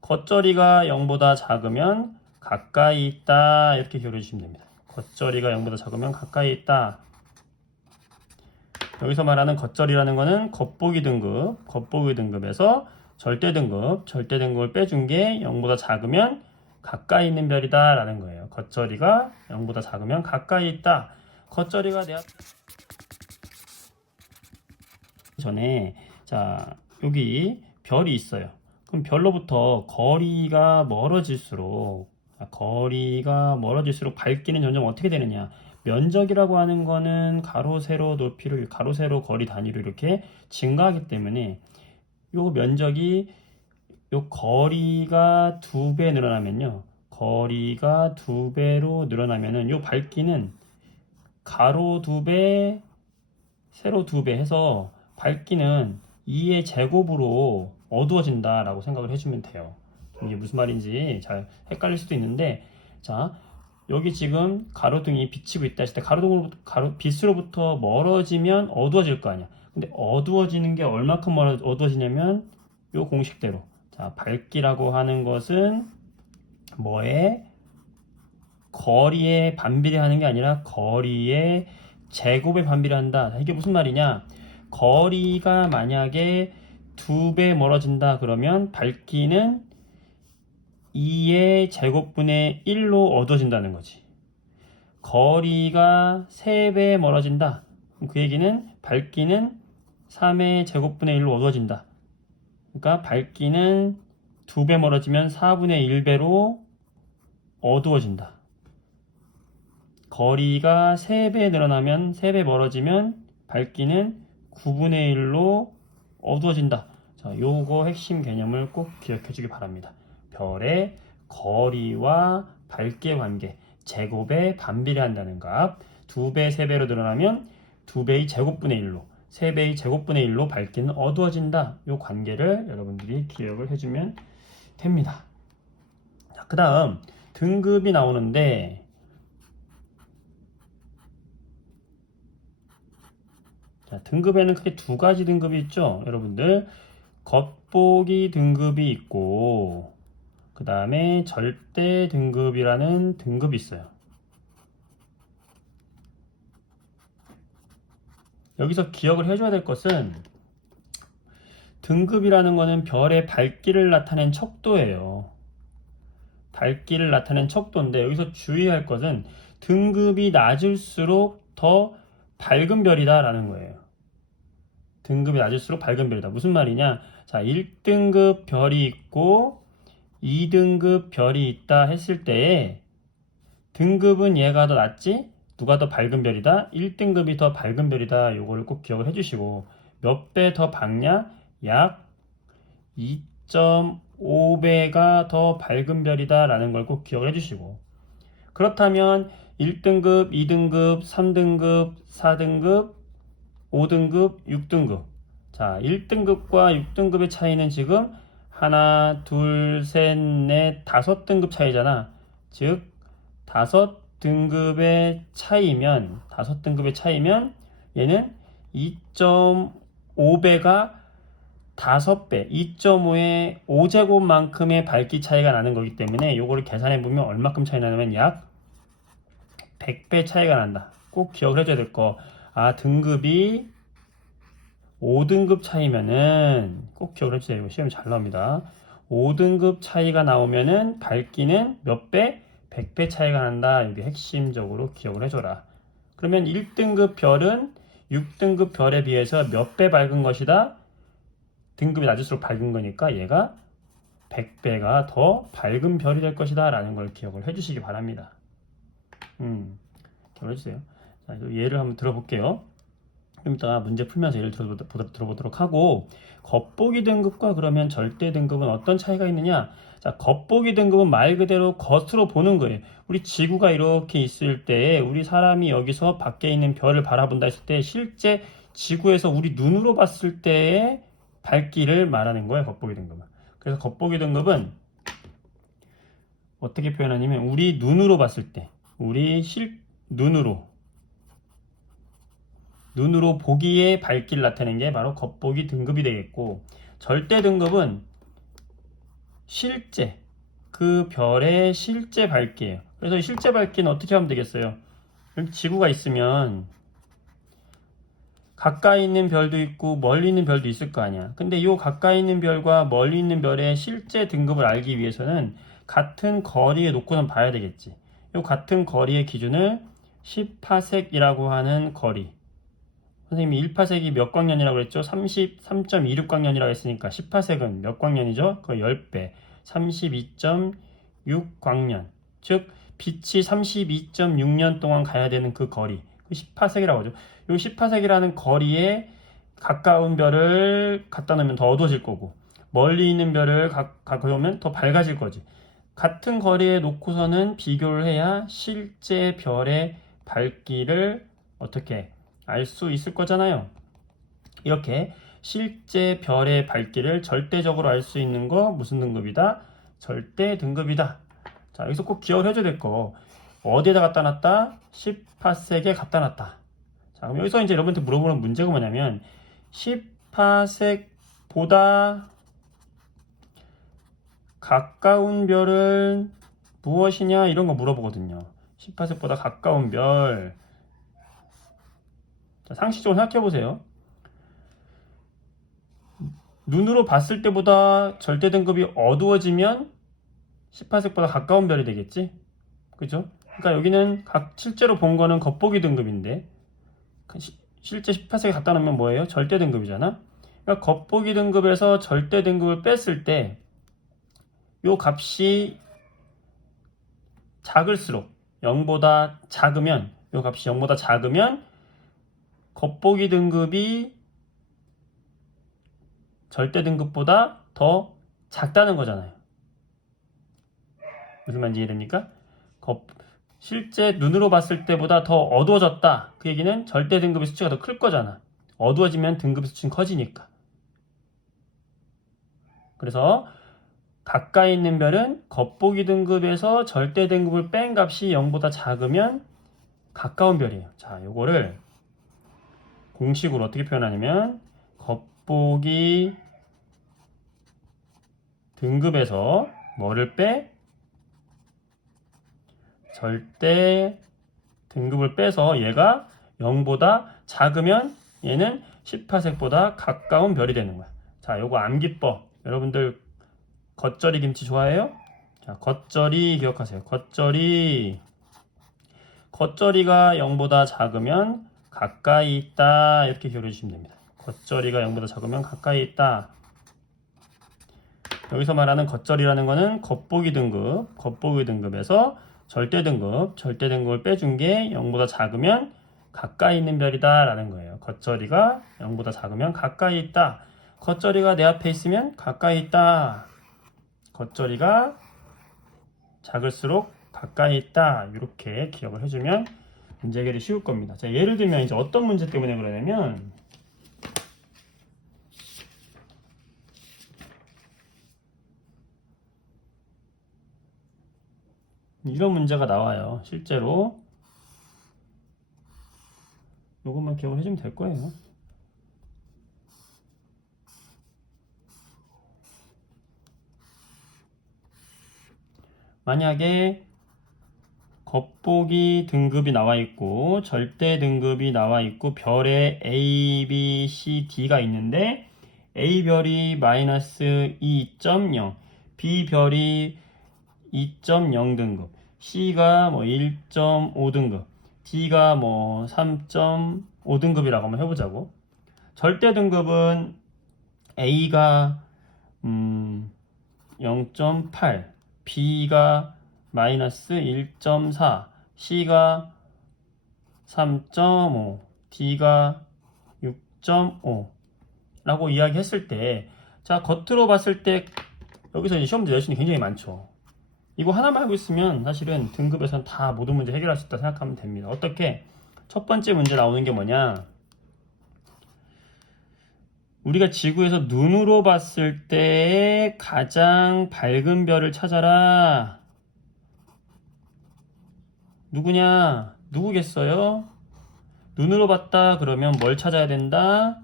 겉절이가 0보다 작으면 가까이 있다. 이렇게 기억해 주시면 됩니다. 겉절이가 0보다 작으면 가까이 있다. 여기서 말하는 겉절이라는 거는 겉보기 등급에서 절대 등급을 빼준 게 0보다 작으면 가까이 있는 별이다 라는 거예요. 겉절이가 0보다 작으면 가까이 있다. 겉절이가 내 앞 전에 자 여기 별이 있어요. 그럼 별로부터 거리가 멀어질수록 밝기는 점점 어떻게 되느냐? 면적이라고 하는 거는 가로 세로 높이를 가로 세로 거리 단위로 이렇게 증가하기 때문에 요 면적이 요 거리가 2배 늘어나면요. 거리가 2배로 늘어나면은 요 밝기는 가로 2배, 세로 2배 해서 밝기는 2의 제곱으로 어두워진다라고 생각을 해주면 돼요. 이게 무슨 말인지 잘 헷갈릴 수도 있는데, 자 여기 지금 가로등이 비치고 있다 했을 때 빛으로부터 멀어지면 어두워질 거 아니야. 근데 어두워지는 게 얼마큼 어두워지냐면 요 공식대로, 자 밝기라고 하는 것은 뭐에 거리에 반비례하는 게 아니라 거리의 제곱에 반비례한다. 이게 무슨 말이냐? 거리가 만약에 2배 멀어진다 그러면 밝기는 2의 제곱분의 1로 어두워진다는 거지. 거리가 3배 멀어진다. 그 얘기는 밝기는 3의 제곱분의 1로 어두워진다. 그러니까 밝기는 2배 멀어지면 4분의 1배로 어두워진다. 거리가 3배 늘어나면 3배 멀어지면 밝기는 9분의 1로 어두워진다. 자, 요거 핵심 개념을 꼭 기억해 주기 바랍니다. 별의 거리와 밝기의 관계, 제곱에 반비례한다는 값. 2배, 3배로 늘어나면 2배의 제곱분의 1로, 3배의 제곱분의 1로 밝기는 어두워진다. 요 관계를 여러분들이 기억을 해주면 됩니다. 자, 그 다음 등급이 나오는데, 자, 등급에는 크게 2가지 등급이 있죠. 여러분들 겉보기 등급이 있고 그 다음에 절대 등급이라는 등급이 있어요. 여기서 기억을 해줘야 될 것은 등급이라는 거는 별의 밝기를 나타낸 척도예요. 밝기를 나타낸 척도인데 여기서 주의할 것은 등급이 낮을수록 더 밝은 별이다 라는 거예요. 등급이 낮을수록 밝은 별이다. 무슨 말이냐? 자, 1등급 별이 있고 2등급 별이 있다 했을 때에 등급은 얘가 더 낮지? 누가 더 밝은 별이다? 1등급이 더 밝은 별이다. 요거를 꼭 기억을 해주시고, 몇 배 더 밝냐? 약 2.5배가 더 밝은 별이다 라는 걸 꼭 기억을 해주시고, 그렇다면 1등급, 2등급, 3등급, 4등급, 5등급, 6등급. 자, 1등급과 6등급의 차이는 지금 하나, 둘, 셋, 넷, 5등급 차이잖아. 즉, 5등급의 차이면 얘는 2.5배가 5배, 2.5의 5제곱만큼의 밝기 차이가 나는 거기 때문에 요거를 계산해 보면 얼마큼 차이 나냐면 약 100배 차이가 난다. 꼭 기억을 해줘야 될 거. 아, 등급이 5등급 차이면은 꼭 기억을 해주세요. 이거 시험이 잘 나옵니다. 5등급 차이가 나오면은 밝기는 몇 배? 100배 차이가 난다. 이게 핵심적으로 기억을 해줘라. 그러면 1등급 별은 6등급 별에 비해서 몇 배 밝은 것이다? 등급이 낮을수록 밝은 거니까 얘가 100배가 더 밝은 별이 될 것이다 라는 걸 기억을 해주시기 바랍니다. 기억을 해주세요. 자, 예를 한번 들어볼게요. 좀 이따가 문제 풀면서 예를 들어보도록 하고, 겉보기 등급과 그러면 절대 등급은 어떤 차이가 있느냐? 자, 겉보기 등급은 말 그대로 겉으로 보는 거예요. 우리 지구가 이렇게 있을 때, 우리 사람이 여기서 밖에 있는 별을 바라본다 했을 때, 실제 지구에서 우리 눈으로 봤을 때의 밝기를 말하는 거예요, 겉보기 등급은. 그래서 겉보기 등급은 어떻게 표현하냐면, 우리 눈으로 봤을 때, 눈으로 보기에 밝기를 나타내는 게 바로 겉보기 등급이 되겠고, 절대 등급은 실제 그 별의 실제 밝기예요. 그래서 이 실제 밝기는 어떻게 하면 되겠어요? 여기 지구가 있으면 가까이 있는 별도 있고 멀리 있는 별도 있을 거 아니야. 근데 이 가까이 있는 별과 멀리 있는 별의 실제 등급을 알기 위해서는 같은 거리에 놓고선 봐야 되겠지. 이 같은 거리의 기준을 10파섹이라고 하는 거리. 선생님이 1파섹이 몇 광년이라고 그랬죠? 33.26광년이라고 했으니까 10파섹은 몇 광년이죠? 거의 10배. 32.6광년. 즉 빛이 32.6년 동안 가야 되는 그 거리. 그 10파섹이라고 하죠. 이 10파섹이라는 거리에 가까운 별을 갖다 놓으면 더 어두워질 거고 멀리 있는 별을 갖다 놓으면 더 밝아질 거지. 같은 거리에 놓고서는 비교를 해야 실제 별의 밝기를 어떻게 알 수 있을 거잖아요. 이렇게 실제 별의 밝기를 절대적으로 알 수 있는 거 무슨 등급이다? 절대 등급이다. 자, 여기서 꼭 기억을 해줘야 될 거. 어디에다 갖다 놨다? 10파섹에 갖다 놨다. 자, 그럼 여기서 이제 여러분한테 물어보는 문제가 뭐냐면 10파섹보다 가까운 별은 무엇이냐? 이런 거 물어보거든요. 10파섹보다 가까운 별. 자, 상식적으로 생각해 보세요. 눈으로 봤을 때보다 절대 등급이 어두워지면 10파섹보다 가까운 별이 되겠지? 그죠? 그러니까 여기는 실제로 본 거는 겉보기 등급인데 실제 10파섹에 갖다 놓으면 뭐예요? 절대 등급이잖아? 그러니까 겉보기 등급에서 절대 등급을 뺐을 때 요 값이 작을수록 0보다 작으면 요 값이 0보다 작으면 겉보기 등급이 절대 등급보다 더 작다는 거잖아요. 무슨 말인지 이해됩니까? 실제 눈으로 봤을 때보다 더 어두워졌다. 그 얘기는 절대 등급의 수치가 더 클 거잖아. 어두워지면 등급의 수치는 커지니까. 그래서 가까이 있는 별은 겉보기 등급에서 절대 등급을 뺀 값이 0보다 작으면 가까운 별이에요. 자, 요거를 공식으로 어떻게 표현하냐면 겉보기 등급에서 뭐를 빼? 절대 등급을 빼서 얘가 0보다 작으면 얘는 10파섹보다 가까운 별이 되는 거야. 자, 요거 암기법. 여러분들 겉절이 김치 좋아해요? 자, 겉절이 기억하세요. 겉절이가 0보다 작으면 가까이 있다. 이렇게 기억해 주시면 됩니다. 겉절이가 0보다 작으면 가까이 있다. 여기서 말하는 겉절이라는 거는 겉보기 등급에서 절대 등급을 빼준 게 0보다 작으면 가까이 있는 별이다 라는 거예요. 겉절이가 0보다 작으면 가까이 있다. 겉절이가 내 앞에 있으면 가까이 있다. 겉절이가 작을수록 가까이 있다. 이렇게 기억을 해주면 문제 해결이 쉬울 겁니다. 자, 예를 들면 이제 어떤 문제 때문에 그러냐면 이런 문제가 나와요. 실제로 이것만 기억을 해주면 될 거예요. 만약에 겉보기 등급이 나와 있고 절대 등급이 나와 있고 별에 A, B, C, D가 있는데 A별이 마이너스 2.0, B별이 2.0 등급, C가 뭐 1.5 등급, D가 뭐 3.5 등급이라고 한번 해보자고. 절대 등급은 A가 0.8, B가 마이너스 1.4, C가 3.5, D가 6.5 라고 이야기했을 때, 자, 겉으로 봤을 때 여기서 이제 시험 문제 낼 수 있는 게 굉장히 많죠. 이거 하나만 알고 있으면 사실은 등급에서는 다 모든 문제 해결할 수 있다 생각하면 됩니다. 어떻게? 첫 번째 문제 나오는 게 뭐냐? 우리가 지구에서 눈으로 봤을 때 가장 밝은 별을 찾아라. 누구냐? 누구겠어요? 눈으로 봤다 그러면 뭘 찾아야 된다?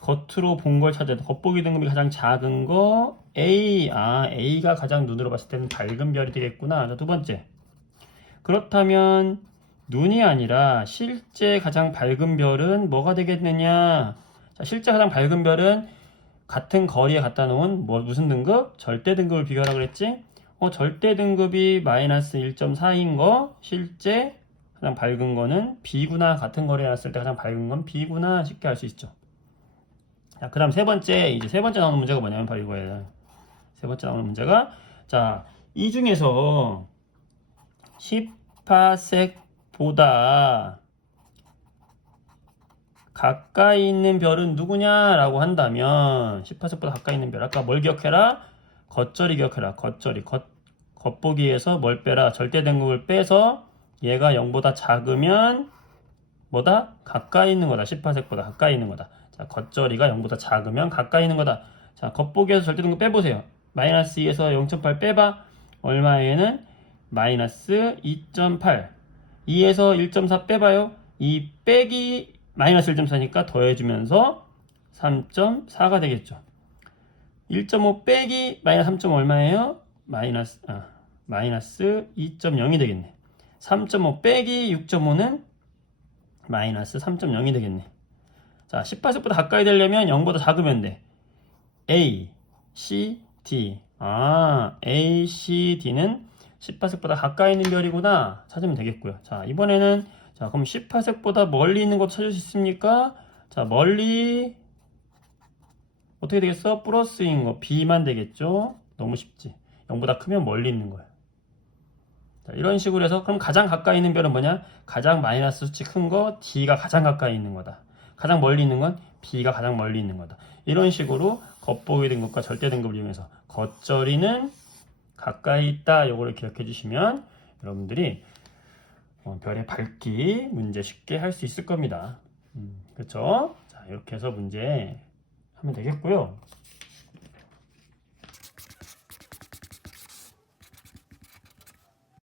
겉으로 본 걸 찾아야 돼. 겉보기 등급이 가장 작은 거 A. A가 가장 눈으로 봤을 때는 밝은 별이 되겠구나. 자, 두 번째. 그렇다면 눈이 아니라 실제 가장 밝은 별은 뭐가 되겠느냐? 자, 실제 가장 밝은 별은 같은 거리에 갖다 놓은 무슨 등급? 절대 등급을 비교하라고 그랬지? 절대 등급이 마이너스 1.4인 거 실제 가장 밝은 거는 B구나. 같은 거리에 놨을 때 가장 밝은 건 B구나. 쉽게 알 수 있죠. 자, 그 다음 세 번째 나오는 문제가 뭐냐면 바로 이거예요. 세 번째 나오는 문제가, 자, 이 중에서 10파섹보다 가까이 있는 별은 누구냐라고 한다면, 10파섹보다 가까이 있는 별, 아까 뭘 기억해라? 겉절이 기억해라. 겉절이. 겉보기에서 뭘 빼라? 절대 등급을 빼서 얘가 0보다 작으면 뭐다? 가까이 있는 거다. 10파섹보다 가까이 있는 거다. 자, 겉절이가 0보다 작으면 가까이 있는 거다. 자, 겉보기에서 절대 등급 빼보세요. 마이너스 2에서 0.8 빼봐. 얼마에는? 마이너스 2.8. 2에서 1.4 빼봐요. 2 빼기 마이너스 1.4니까 더해주면서 3.4가 되겠죠. 1.5 빼기 마이너스 3.5 얼마예요? 마이너스 2.0이 되겠네. 3.5 빼기 6.5는 마이너스 3.0이 되겠네. 자, 18색보다 가까이 되려면 0보다 작으면 돼. A, C, D. A, C, D는 18색보다 가까이 있는 별이구나. 찾으면 되겠고요. 자, 이번에는, 자, 그럼 18색보다 멀리 있는 것도 찾을 수 있습니까? 자, 멀리, 어떻게 되겠어? 플러스인 거. B만 되겠죠? 너무 쉽지. 0보다 크면 멀리 있는 거야. 자, 이런 식으로 해서, 그럼 가장 가까이 있는 별은 뭐냐? 가장 마이너스 수치 큰 거, D가 가장 가까이 있는 거다. 가장 멀리 있는 건 B가 가장 멀리 있는 거다. 이런 식으로 겉보기 등급과 절대 등급을 이용해서 겉절이는 가까이 있다. 요거를 기억해 주시면 여러분들이 별의 밝기 문제 쉽게 할 수 있을 겁니다. 그렇죠? 자, 이렇게 해서 문제 하면 되겠고요.